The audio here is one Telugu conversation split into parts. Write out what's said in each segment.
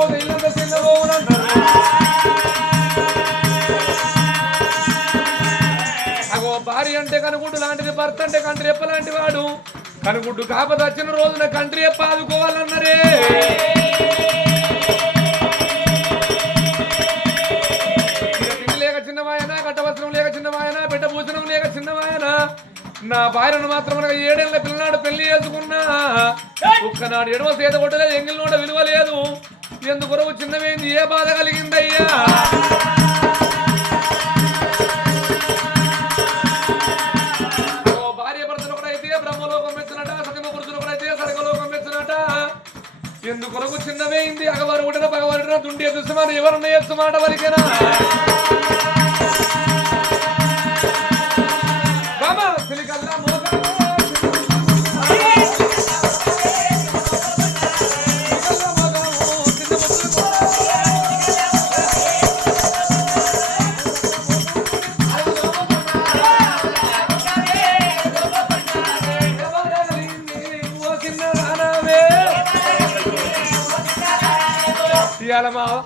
పోతే ఇల్లంతా చిన్నబోనంటారు. అగో భార్య అంటే కనుగుడ్డు లాంటిది, భర్త అంటే కంటి రెప్ప లాంటి వాడు. కనుగుడ్డు కాకపోతే వచ్చిన రోజున కంటి రెప్ప ఆదుకోవాలన్నరే. లేక చిన్నవాయన, కట్టవస్త్రం లేక చిన్నవాయన, బిడ్డ భూషణం లేక చిన్నవాయన. నా భార్యను మాత్రం 7 ఏళ్ల పిల్లనాడు పెళ్లి చేసుకున్నా. ఒక్కనాడు ఎడవ సేద కొట్టలేదు, ఎంగిల్ నోట విలువ లేదు. ఎందుకొరకు చిన్నవేంది, ఏ బాధ కలిగిందయ్యా? భార్య భర్తలు ఒకటైతే బ్రహ్మలోకం మెచ్చినట, సతిమ పురుషులు ఒకటైతే సడగలోకం మెచ్చినట. ఎందుకొరకు చిన్నవేంది, అగవారు ఉడిన పగవారిన దుండి ఎదుస్తుమాను ఎవరన్నా ఎత్తుమాట వరకేనా?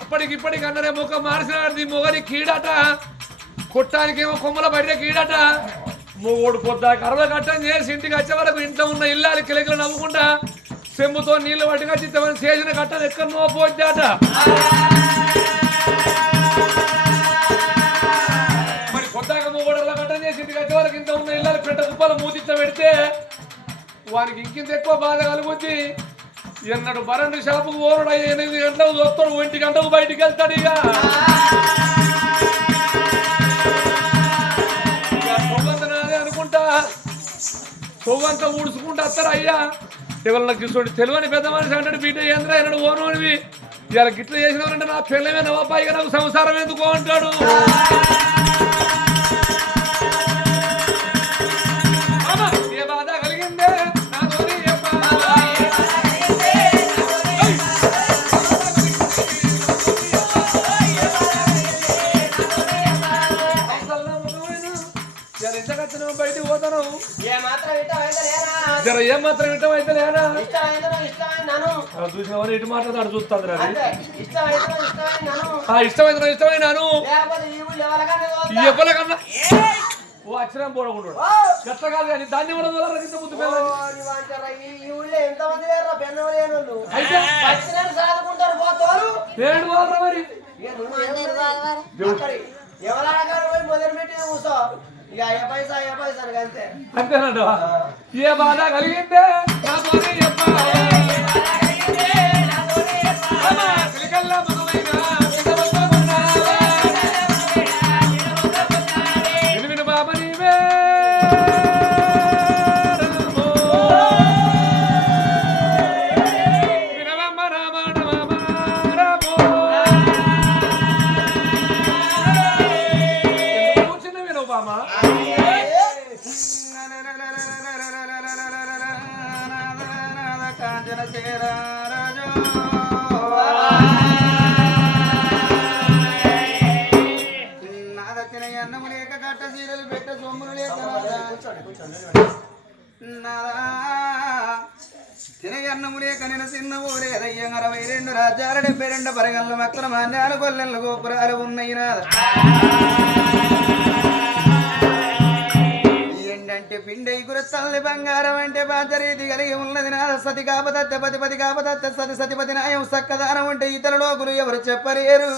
అప్పటికిప్పటికి అన్ననే ముఖం మార్చినాడు. మొగని కీడట, కొట్టానికేమో కొమ్మల బయట కీడట. మొగోడు పొద్దా కర్ర కట్టం చేసి ఇంటికి వచ్చే వరకు ఇంట్లో ఉన్న ఇల్లాలి కిలకిలు నవ్వుకుంటా చెంబుతో నీళ్లు పట్టుగా చిత్తమని చేసిన కట్టను ఎక్కడో పోద్దాట. మరి పొద్దాక మొగోడల్లా కట్టం చేసి ఇంటికి వచ్చే వరకు ఇంత ఉన్న ఇల్లాలి పెట్ట కుప్పలు మూతిచ్చ పెడితే వానికి ఇంకింత ఎక్కువ బాధ కలుగుద్ది. ఎన్నడు బరండి షాపుకు ఓరుడు 8 గంటలకు చూస్తాడు, 1 గంటకు బయటికి వెళ్తాడు. ఇక నాదే అనుకుంటా కొవ్వంతా ఊడ్చుకుంటూ వస్తారు. అయ్యా ఎవరు చూసుకోండి, తెలివని పెద్ద మనిషి అంటాడు, బీట ఏంద్ర ఎన్నడు ఓను అనివి ఇలా గిట్ల చేసినవారంటే నా పిల్లమే నవ్వాయిగా నాకు సంసారం ఎందుకో అంటాడు. ఏ బాధ కలిగిందే బయటికి పోతాను. జర ఏం మాత్రం ఇష్టం అయితే లేనా చూసిన ఇటు మాట్లాడు చూస్తాను. ఇష్టమైన ఇష్టమైనాను ఎవరికన్నా ఓ అక్షరం పోడకుండా గట్ల కాదు కానీ దాన్ని కూడా ఇంత ముందు మరి అంతేనంట. ఏ బాధ కలిగిందే విను బాబా నీవే వినవమ్మ రామ కూర్చున్న వినవు బామా. అన్నము లేక కట్ట సీరలు పెట్ట సొమ్ములు లేక తినగ అన్నము లేక నేను చిన్నవో లేదయ్య 62 రాజ్యాలు 72 పరగళ్ళు మక్కల మాన్యాలు కొల్లెళ్ళ గోపురాలు ఉన్నాయి నాద. ఏంటంటే పిండై గురతల్లి బంగారం అంటే బాధ్యరీతి కలిగి ఉన్నది నాద. సతి కాపదత్త పతిపతి కాపదత్త సతి సతిపతి నాయం సక్కదానం అంటే ఇతర లోకులు ఎవరు చెప్పలేరు.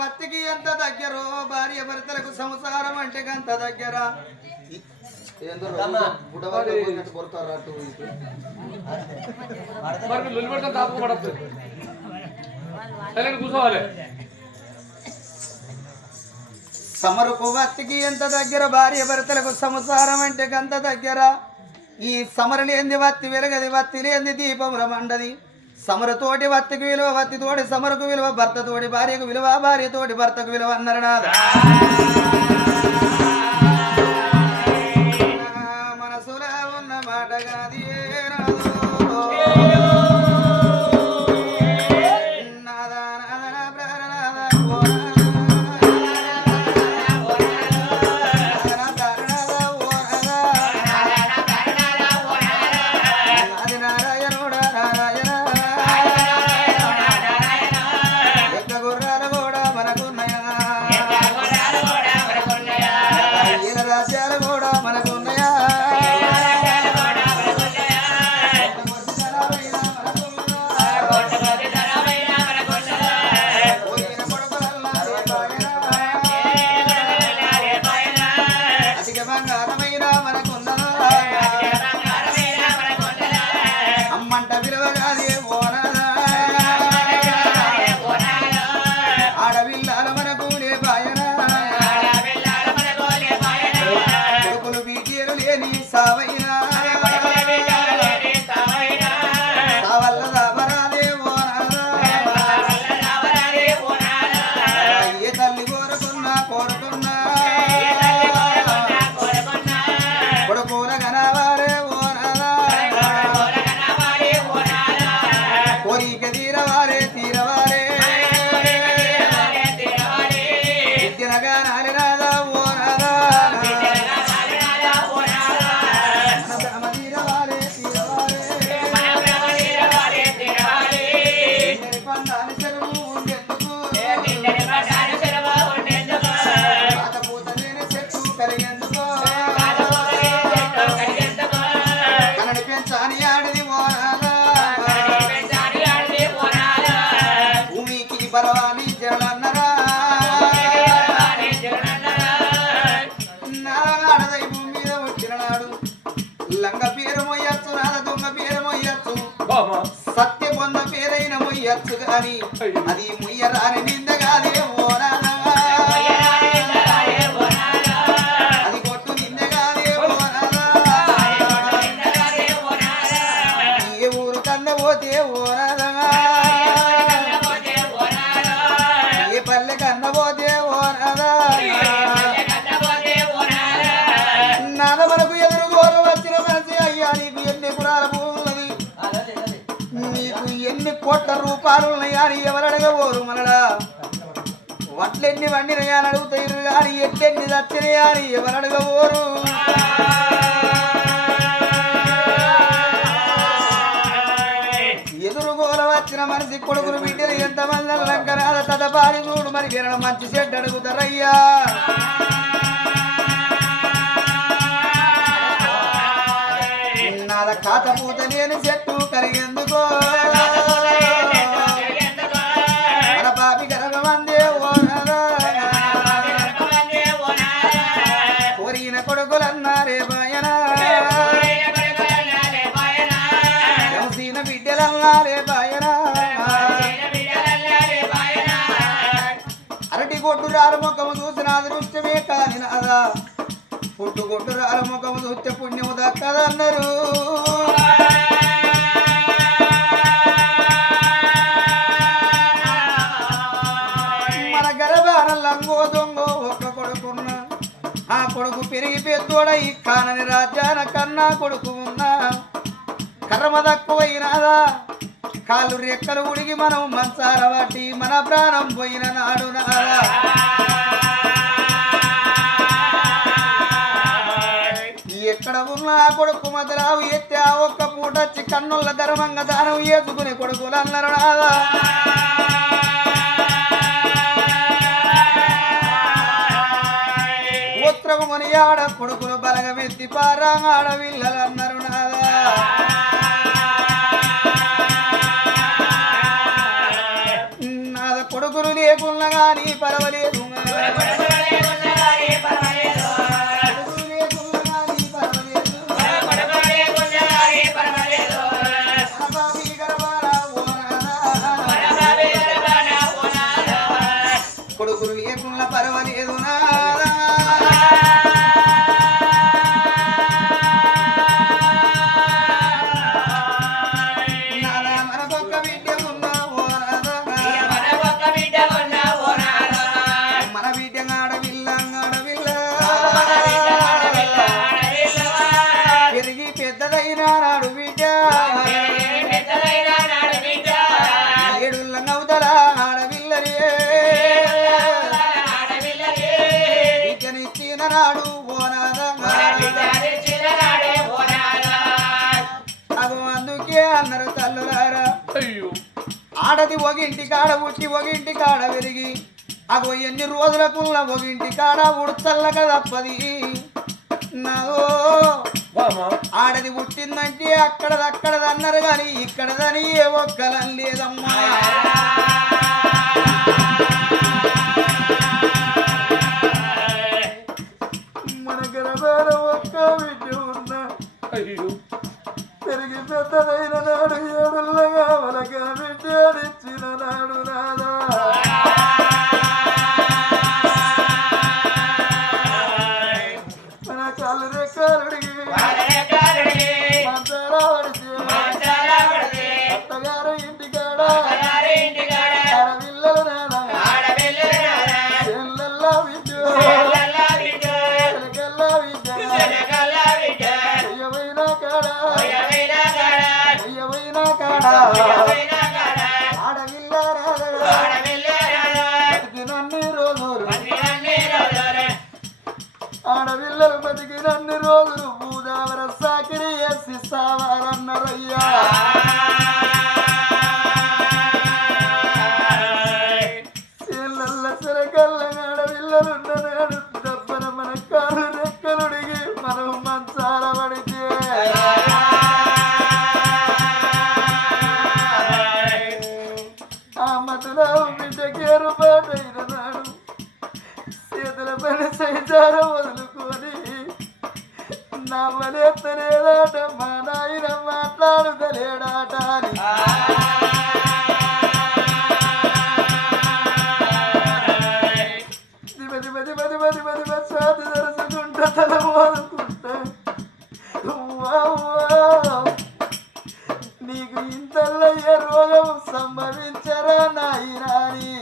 వత్తికి ఎంత దగ్గర, భార్య భర్తలకు సంసారం అంటే అంత దగ్గర. సమరుకు వత్తికి ఎంత దగ్గర, భార్య భర్తలకు సంసారం అంటే గంత దగ్గర. ఈ సమర లేంది వత్తి వెలగది, వత్తి లేంది దీపముల మండది. సమరతోటి వత్తికి విలువ, వత్తితోటి సమరకు విలువ, భర్తతోటి భార్యకు విలువ, భార్యతోటి భర్తకు విలువ అన్నారు నాద. మనసులో ఉన్న మాట కాదు సావైనా సావల్ల దాబరాదే ఏ తల్లి కోరుకున్నా కొడుకుల గనవారే ఓనాదా కోరిక తీరవారే విద్యనగా నాలినాదా ఓనాదా పందాని చెరువు ఉండెందుకు పాతపూత లేని చెట్టు కలిగేందుకు కన్నడి పెంచాని ఆడిది ఓనాదా భూమికి బరవాని జడన్నరా నాడదై భూమి మీద వచ్చిన నాడు లంగ పేరు మొయ్యచ్చు నాద దొంగ పేరు మొయ్యచ్చు సత్య పొంద పేరైన మొయ్యచ్చు గాని అది మొయ్యరాని నిందగాదే ఓనాదా అది కొట్టు నిందగాదే ఓనాదా ఏ ఊరు కన్న పోతే ఓనాదా ఏ పల్లె కన్న పోతే ఓనాదా నాన్న మనకు ఎదురు ఘోరం వచ్చిన మనిషి అయ్యా నీకు ఎన్ని కులాల భూమున్నది నీకు ఎన్ని కోట్ల రూపాయలు ఉన్నాయా అని ఎవరు అడగబోరు మనడా వడ్లెన్ని వండినయా అని అడుగుతారు కానీ ఎట్లెన్ని దచ్చినయా అని ఎవరు అడగబోరు ఎదురు ఘోరం వచ్చిన మనిషి కొడుకులు బిడ్డలు ఎంతమంది లంకనాల తదపారి చూడు మరి వినడం మంచి చెడ్డ అడుగుతారయ్యా నాద కాతపూత లేని చెట్టు కలిగేందుకో మన పాపి గర్భమందే ఓనాదా కోరిన కొడుకులన్నారే బాయనా ఎంసీన బిడ్డలన్నారే బాయనా అరటి కొట్టు రారు ముఖము చూసిన అదృష్టమే కాని నాదా పుట్టుకొట్టు రారు ముఖము చూస్తే పుణ్యము దక్కదన్నారు మన గర్భాన లంగో దొంగో ఒక్క కొడుకున్నా ఆ కొడుకు పెరిగి పెద్దోడై కానని రాజ్యాన కన్నా కొడుకు ఉన్నా కర్మ తక్కువైనాదా కాళ్ళు రెక్కలు ఉడిగి మనం మంచార వాటి మన ప్రాణం పోయిన నాడు నాదా ఎక్కడ ఉన్న కొడుకు మదరావు ఎత్తే ఆ ఒక్క పూట వచ్చి కన్నుల ధర్మంగా దానం ఏసుకునే కొడుకులు అన్నారు నాదా ఉత్తరము మని ఆడ కొడుకులు బలగమెత్తి పారా ఆడవిల్లలు అన్నారు నాదా నాద కొడుకులు లేకున్నా గాని పర్వాలేదు కొడుకులు లేకున్నా పర్వాలేదు నాదా మనకొక్క బిడ్డ ఉన్నా ఓనాదా మన బిడ్డ ఆడవిల్ల పెరిగి పెద్దదైన నాడు బిడ్డ ఏడుళ్ళ నవ్వుదల ఆడవిల్లరే బిడ్డనిచ్చిన నాడు ఓనాదా అగో అందుకే అన్నారు తల్లులారా ఆడది ఒగింటి కాడ పుట్టి ఒగింటి కాడ పెరిగి అగో ఎన్ని రోజులకున్న ఒగింటి కాడ ఉడచల్లక తప్పది నాదో ఆడది పుట్టిందంటే అక్కడది అన్నారు కానీ ఇక్కడదని ఏ ఒక్కలని లేదమ్మా మన గర్భాన ఒక్క బిడ్డ ఉన్నా పెరిగి పెద్దదైన నాడు ఏడుల్లగా మనక బిడ్డనిచ్చిన నాడు నాదా మన కాళ్ళు రెక్కలుడిగి బతికినన్ని రోజులు ఆడపిల్లలు బతికినన్ని రోజులు భూదావర సాకిరి వేసి సావాలన్నారయ్యా. చీళ్ళల్ల చెరకల్ల ఆడపిల్లలున్నాడు దబ్బన మన కాళ్ళు రెక్కలుడిగి మనం మంచాల పడితే ఆ మతులో బిడ్డకేరు పాటైన నాడు చేతుల పని సైతారం వదులుకొని నా మనేత్తలేదాట మా నాయన మాట్లాడుతలేడాట అని సాధి దరుచుకుంటా తల మోదుకుంటా నీకు ఇంతల్లయ్య రోగం సంభవించరా నాయనాని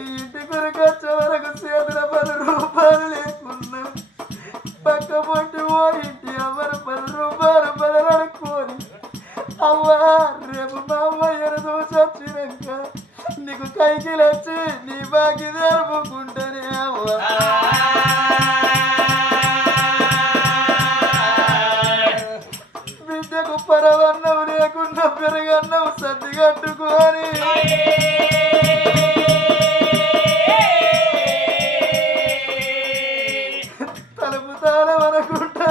ఇంటి కొరకొచ్చే వరకు చేతుల 10 రూపాయలు లేకున్నా పక్క పొట్టి ఓ ఇంటి ఎవరు 10 రూపాయలు బదలడుకోని అవ్వా రేపు మా అమ్మ ఎరదో చచ్చినాక నీకు కైకిలు వచ్చి నీ బాకి జరుపుకుంటేనే అవ్వా బిడ్డకు పరవన్నం లేకుండా పెరుగన్నం సర్ది కట్టుకొని తలుపు తాళమనుకుంటా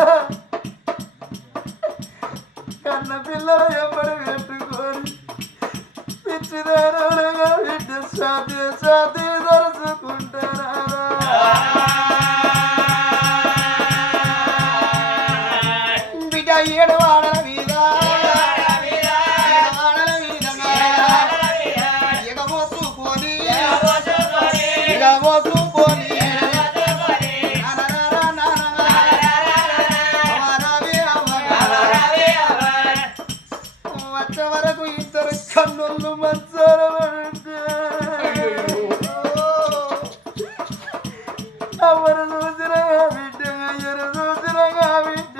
కన్న పిల్లలు ఎప్పటి పెట్టుకొని పిచ్చిదారులుగా బిడ్డ సాధ్య సాధ్య దరుచుకుంటారా బిడ్డ ఏడవాడల మీద ఎగబోసుకొని వచ్చే వరకు ఇద్దరు కన్నులు మంచాల పడితే ఎవరు చూసినగా బిడ్డ ఎవరు చూసినగా బిడ్డ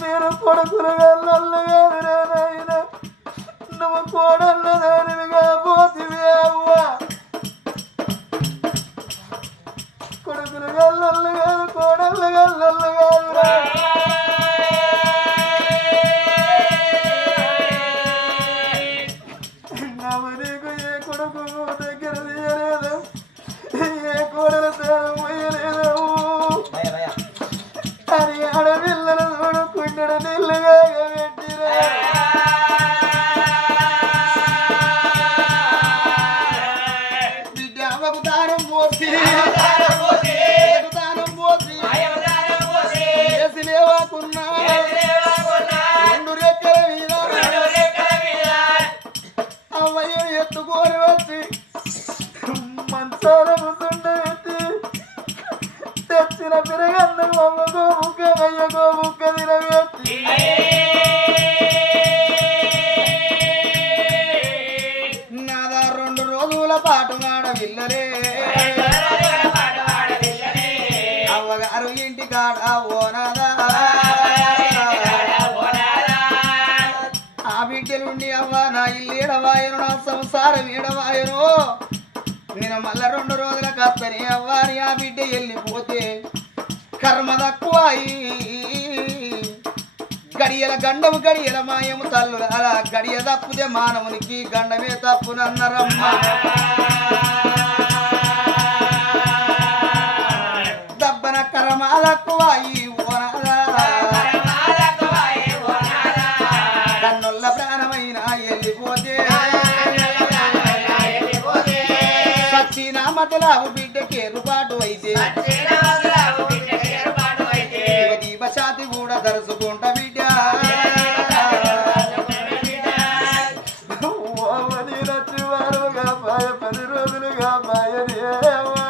మీరు కొడుకులుగా నల్లగా నాయన నువ్వు కోడళ్ళ దానివిగా పోతివే అవ్వా కొడుకులు గల్లలు కాదు కోడళ్ళు గల్లలు కాదురా నీకు ఏ కొడుకు దగ్గర తీయలేదు ఏ కోడలు తేడం పోయలేదు అని ఆడపిల్లలు చూడుకుంటాడు నీళ్ళుగా పెట్టిరా ఎత్తుకొని వచ్చి మంచాల ముసుండబెట్టి తెచ్చిన పిరగన్నం అమ్మకో ముక్క అయ్యకో ముక్క తినబెట్టి నాదా 2 రోజుల పాటు ఆడపిల్లలే అవ్వగారు ఇంటి కాడ ఓనాదా ఆ బిడ్డలుండి అవ్వ నా ఇల్లు ఏడవాయను నా సంసారం ఏడవాయను నేను మళ్ళా 2 రోజుల కత్తని అవ్వాని ఆ బిడ్డ వెళ్ళిపోతే కర్మ తక్కువ గడియల గండము గడియల మాయము తల్లుల అలా గడియ తప్పుదే మానవునికి గండమే తప్పునన్నరమ్మ దబ్బన కర్మ తక్కువ కన్నుల ప్రాణమైన వెళ్ళిపోతే సచ్చిన మతలావు బిడ్డకి ఏర్పాటు అయితే దీపశాతి కూడా తరుచుకుంటా బిడ్డ మాయ 10 రోజులుగా మాయదేవా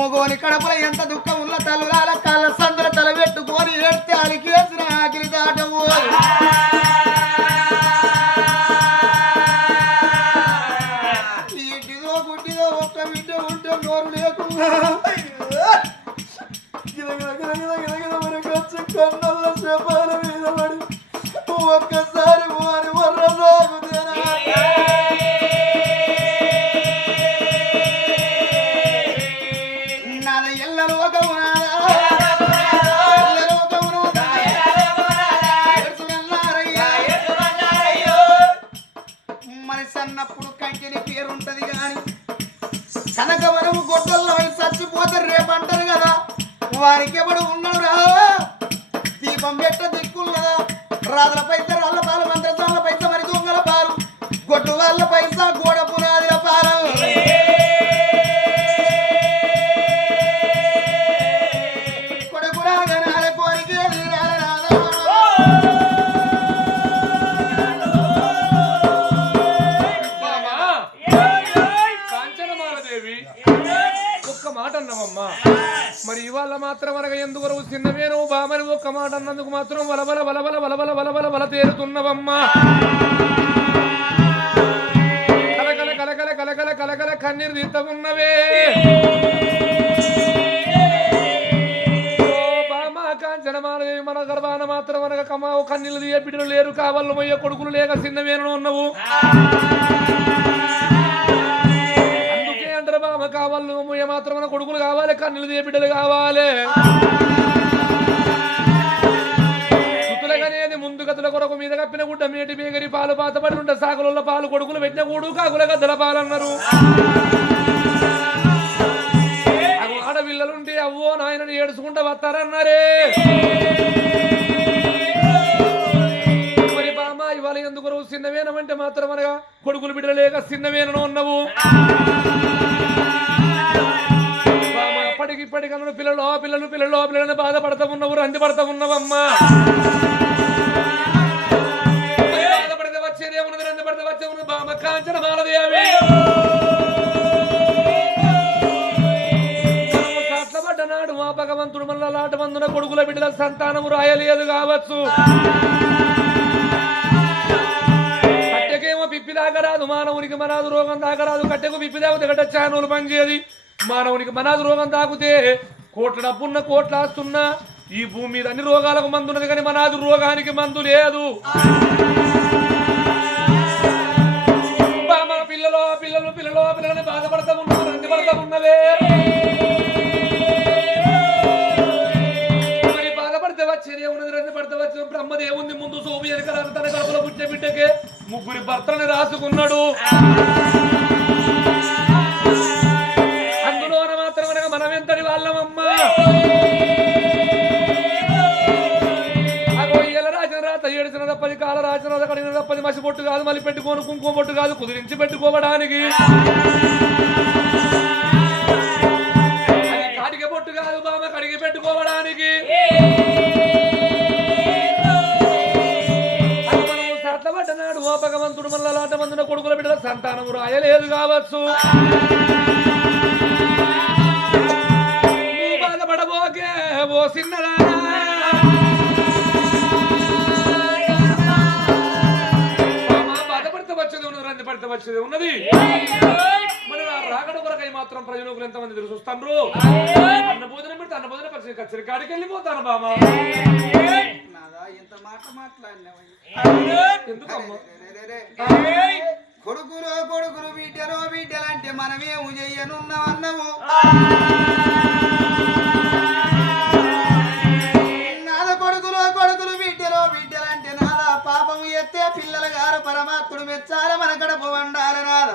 మొగోని కడపల ఎంత దుఃఖం ఉన్న తల్లుల కాళ్ళ సందుల తల పెట్టుకొని ఏడితే అలికేసిన ఆకిలి దాటవు ఇంటిదో గుడ్డిదో ఒక్క బిడ్డ ఉంటే నోరు లేకుండా కన్నుల శపాల మీద పడి ఒక్కసారి వారి వర్ర సాగుతేనా అన్నప్పుడు కంటిని పేరుంటది గాని కనుక మనము గొడ్డల్లో చచ్చిపోతే రేపంటారు కదా వారికి ఎవడు ఉన్నాడు రా దీపం పెట్ట దిక్కులు కదా రాజుల పైసా రాళ్ళ పాలు మంత్రసాల పైసా మరి దొంగల పాలు గొడ్డు వాళ్ళ పైసా గోడ పునాదిల పాలు కొడుకురాగనాల కోరికే మరి ఇవాళ మాత్రం అనగా ఎందుకు చిన్నవేను బామని ఒక్క మాట అన్నందుకు మాత్రం వలబల వలబల వలబల వలబల వల తేరుతున్నవమ్మా కలకల కలకల కలకల కలకల కన్నీరు తీర్తమున్నవే కాంచనమాలదేవి మన గర్భాన మాత్రం అనగా కమావు కన్నీళ్ళు తీయ బిడ్డలు లేరు కావాళ్ళు మొయ్య కొడుకులు లేక చిన్నవేను ఉన్నవు బామ కావాలి మొయ్య మాత్రం మన కొడుకులు కావాలి కన్నులు తీయ బిడ్డలు కావాలి సుతులగానేది ముందు గతుల కొరకు మీద కప్పిన గుడ్డ మేటి బేగరి పాలు పాతబడి ఉంటే సాకుల పాలు కొడుకులు పెట్టిన కూడు కాకుల గద్దల పాలు అన్నారు ఆడపిల్లలుంటే అవ్వో నాయనని ఏడుచుకుంటా వస్తారన్నారే మరి బామ ఇవాళ ఎందుకు చిన్నవేనమంటే మాత్రం అనగా కొడుకులు బిడ్డలు లేక చిన్నవేనను ఉన్నావు ఇప్పటికన్నా పిల్లలు పిల్లలని బాధపడతా ఉన్నవు రంది పడతా ఉన్నవమ్మా బాధపడితే వచ్చేదే ఉన్నది రంది పడితే వచ్చే ఉన్నది బామ కాంచన మాలదేవి సాట్లబడ్డ నాడు మా భగవంతుడు మళ్ళా లాట మందున కొడుకుల బిడ్డల సంతానము రాయలేదు కావచ్చు కట్టెకేమో పిప్పి దాకరాదు మానవునికి మనాదు రోగం దాకరాదు కట్టెకు పిప్పి దాకు దిగట చానులు పనిచేది మానవునికి మనాదు రోగం తాకుతే కోట్ల డబ్బున్న కోట్ల ఆస్తున్నా ఈ భూమి మీద అన్ని రోగాలకు మందు ఉన్నది కానీ మనాదు రోగానికి మందు లేదు పిల్లలని బాధపడతా ఉన్నారు రంది పడతా ఉన్నవే మరి బాధపడితే వచ్చేది ఏమున్నది రంది పడితే వచ్చే బ్రహ్మదేవుంది ముందు సోము వెనక తన కడుపులో పుట్టిన బిడ్డకే ముగ్గురి భర్తలని రాసుకున్నాడు మనం ఎంతటి వాళ్ళమమ్మా అగో ఇయ్యాల రాసిన రాత ఏడిసిన తప్పది కాల రాసిన కడిగిన తప్పది మసి పొట్టు కాదు మళ్ళీ పెట్టుకోను కుంకుమ పొట్టు కాదు కుదిరించి పెట్టుకోవడానికి అది కాటిక పొట్టు కాదు బామ కడిగి పెట్టుకోవడానికి అది మనము సట్లబడ్డనాడు ఓ భగవంతుడు మళ్ళా లాట మందున కొడుకుల బిడ్డల సంతానము రాయలేదు కావచ్చు ఓ సిన్నరా బాధపడితే వచ్చేది ఉన్నది రంది పడితే వచ్చేది ఉన్నది మరి రాకడ కొరకై మాత్రం ప్రజలకు ఎంతమంది ఎదురు చూస్తాను అన్న భోజనం పెడితే అన్న భోజనం పరిస్థితి కచ్చరి కాడికి వెళ్ళిపోతాను బామా ఇంత మాట మాట్లాడినావు ఎందుకమ్మా కొడుకులు బిడ్డలంటే మనమేము చెయ్యనున్నావు అన్నవు కొడుకులు బిడ్డలంటే నాదా పాపము ఎత్తే పిల్లల గారు పరమాత్ముడు మెచ్చాల మన కడప వండాల నాదా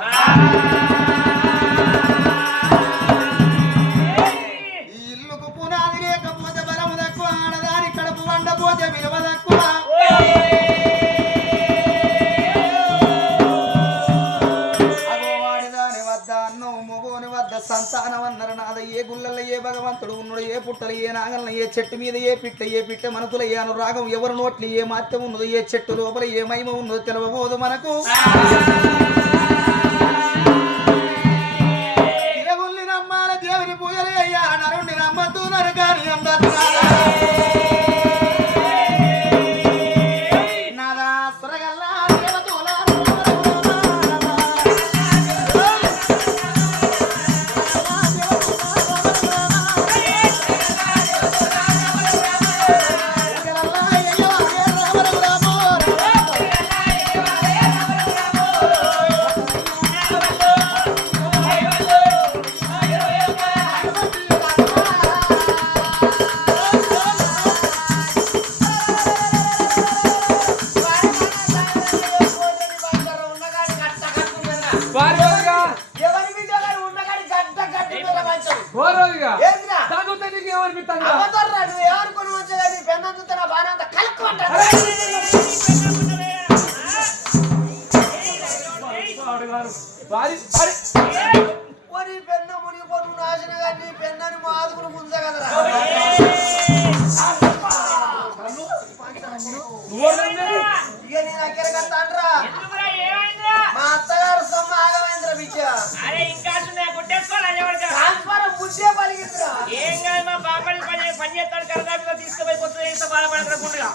ఈ ఇల్లుకు పునాది లేకపోతే బలము తక్కువ ఆడదాని కడప వండపోతే విలువ తక్కువ అగోవాడిదాని వద్ద అన్నం మొగోని వద్ద సంతానం అన్నారు నాద ఏ గుళ్ళల్లో ఏ భగవంతుడు ఉన్నాడు ఏ పుట్టలు ఏ నాగలను ఏ చెట్టు మీద ఏ పిట్ట మనసుల ఏ అనురాగం ఎవరి నోట్లు ఏ మాత్యం ఉన్నదో ఏ చెట్టు లోపల ఏ మహిమ ఉన్నదో తెలవబోదు మనకు దేవుల్ని నమ్మాల దేవుని పూజలు అయ్యాలి వారి వారి నీ పెన్న మునిగిపోను నాశనగా నీ పెన్నని మాదుగురు ముందే కదరా ఇక నీ దగ్గర కట్టాండ్రా మా అత్తగారు సొమ్మ ఆగమేంద్ర బిడ్డ ముద్దే పలిగిందిరా ఏం కాదు మా బామ్మడి పని చేస్తాడు కరదాపిలో తీసుకుపోయి కొత్త ఎంత బాధపడకుండా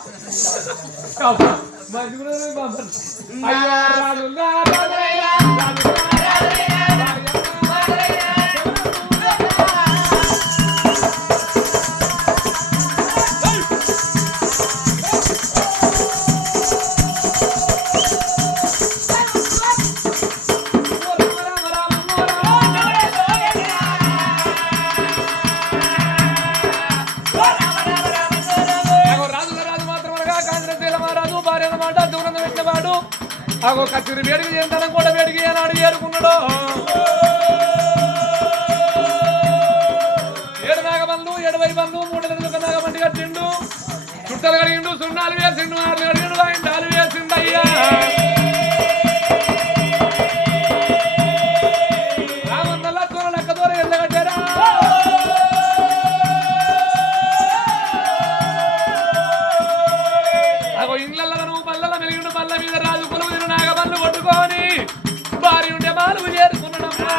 అగో కచ్చిరి వేడికి చేస్తాను కూడా వేడికి ఏనాడు చేరుకున్నాడు 7 నాగబండ్లు 70 బండ్లు 3 నెలలకు నాగబండి కట్టిండు చుట్టలు కడిగిండు సున్నాలు వేసిండు 6 కడిగిండు ఆయన వేసిండు అయ్యా రామన్నల్లా చూర లెక్క దూరం ఎల్లగట్టారా అగో ఇండ్లలో నువ్వు మల్లల మెలిగిండు మల్ల మీద రాజు కొలువు నాగబల్లు కొట్టుకొని భార్య ఉండే మాలుగు చేరుకున్నాడమ్మా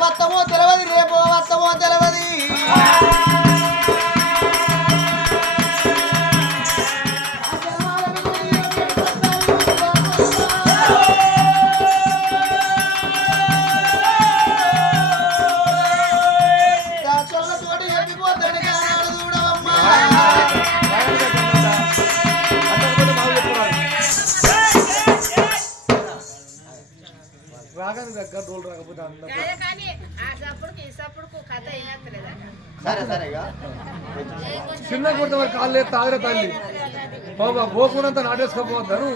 వత్తమో తెలవది రేపో వత్తమో తెలవది చల్లతోటి ఎక్కిపోతాడు కానాడు చూడవమ్మా రాగానే దగ్గర డోలు రాకపోతే సరే సరేగా చిన్న కొట్ట వారి కాళ్ళు తాగరే తల్లి బాబా గోకునంతా నాటేసుకోపోతాను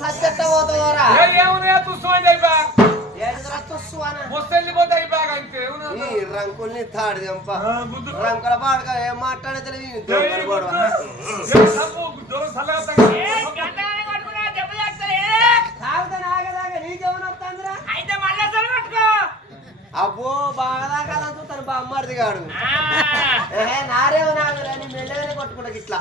సత్యత పోతుందరా ఈ రంకుల్ని తాడు చంప రంకుల పాడక ఏం మాట్లాడలేదు అబ్బో బాగా కదా తను బామ్మడిది కాడు నారేమో నాకు నేను మెల్లగానే కొట్టుకుంటా ఇట్లా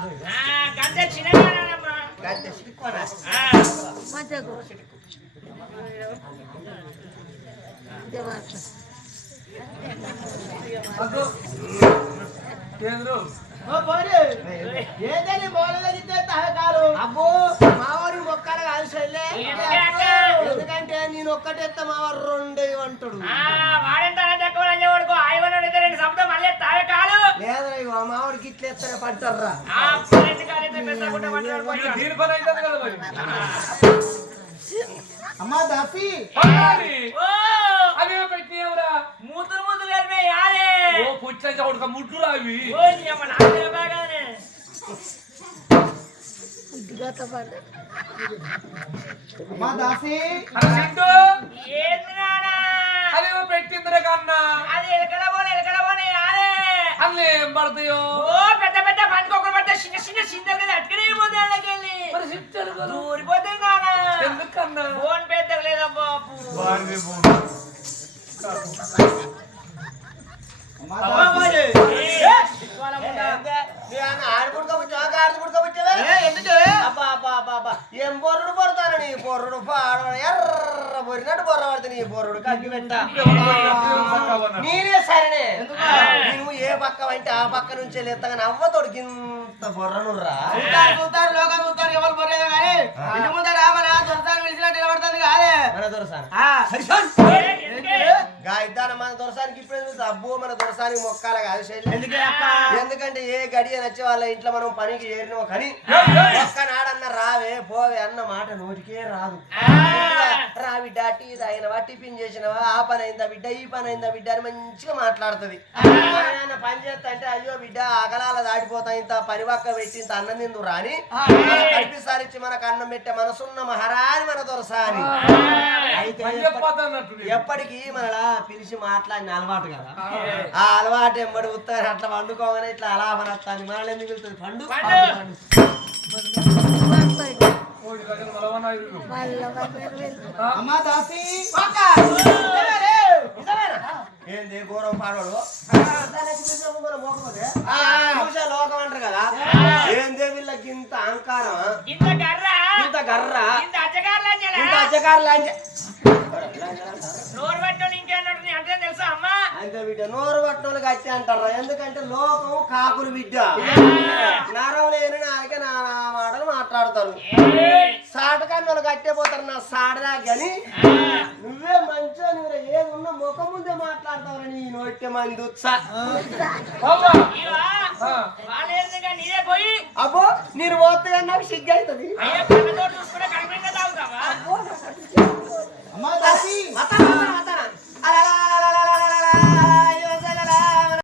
అబ్బో మావాడు ఒక్కడ కాదు శైలే ఎందుకంటే నేను ఒక్కటెత్త మావాడు 2 అంటాడు లేదా ఇగో మావాడికి ఇట్లా ఎత్తనే పడ్డారా అమ్మా దాసి అవి పెట్టినవురా మూతులు మూతులు ఓ పుచ్చ ముట్టురా అవి అమ్మా దాసి అదేమో పెట్టిందిరా కన్నా అది ఎలకడబోనే అన్నీ ఏం పడతాయో పెద్ద పెద్ద పండుకోకుండా పడితే చిన్న చిన్న చింతలు అట్టుకునే పోతే వెళ్ళి మరి సిస్టర్ దూరిపోతుంది నాన్న ఎందుకన్నా ఫోన్ పెద్దగా లేదా బాపు ఏం బొర్రుడు పడతానని బొర్రుడు పాడ ఎర్ర కొరినట్టు బొర్ర పడితే నీ బొర్రుడు కగ్గి పెట్ట నేనే సరేనే నేను ఏ పక్క అంటే ఆ పక్క నుంచే లేస్తాగా నవ్వతోడు ఇంత బొర్రనుర్రా చూస్తారు లోకం చూస్తారు ఎవరు పోలేదు కానీ ఇంటి ముందర మన దొరసాన్ని పిలిచినట్టు నిలబడుతుంది కాదే మన దొరసాని గాయదాన మన దొరసానికి ఇప్పుడే చూస్తే అబ్బో మన దొరసానికి మొక్కాల కాదు శైలి ఎందుకంటే ఏ గడియ నచ్చే వాళ్ళ ఇంట్లో మనం పనికి చేరినో కానీ ఒక్కనాడన్న రావే పోవే అన్న మాట నోటికే రాదు రా బిడ్డ టీ తాగినవా టిఫిన్ చేసినవా ఆ పని అయిందా బిడ్డ ఈ పని అయిందా బిడ్డ అని మంచిగా మాట్లాడుతుంది పని చేస్తా అంటే అయ్యో బిడ్డ అగలాల దాటిపోతా ఇంత పని పక్క పెట్టి ఇంత అన్నం తిందు రాని కనిపిసారిచ్చి మనకు అన్నం పెట్టే మనసున్న మహారాని మన దొరసాని అయితే ఎప్పటికీ మనలా పిలిచి మాట్లాడిన అలవాటు కదా ఆ అలవాటు ఎంబడి ఉత్తరం అట్లా వండుకోగానే ఇట్లా అలా మనస్తాను మనల్ని ఎందుకు వెళ్తుంది పండు అమ్మా దాసి ఏంది గౌరవం పాడవాడు లోకం అంటారు కదా ఏందే వీళ్ళకి ఇంత అహంకారం ఇంత గర్ర ఇంత అచ్చగారులు అంటే బిడ్డ నోరు పట్టణోళ్ళు గట్టి అంటారా ఎందుకంటే లోకం కాకులు బిడ్డ నరం లేని నాకే నా మాటలు మాట్లాడతారు సాటకన్నోళ్ళు కట్టేపోతారు నా సాడదా కానీ నువ్వే మంచిగా నువ్వు ఏది ఉన్నా ముఖం ముందే మాట్లాడతావు నీ నోటి మంది అబ్బో నేను పోతే నాకు సిగ్గు అవుతుంది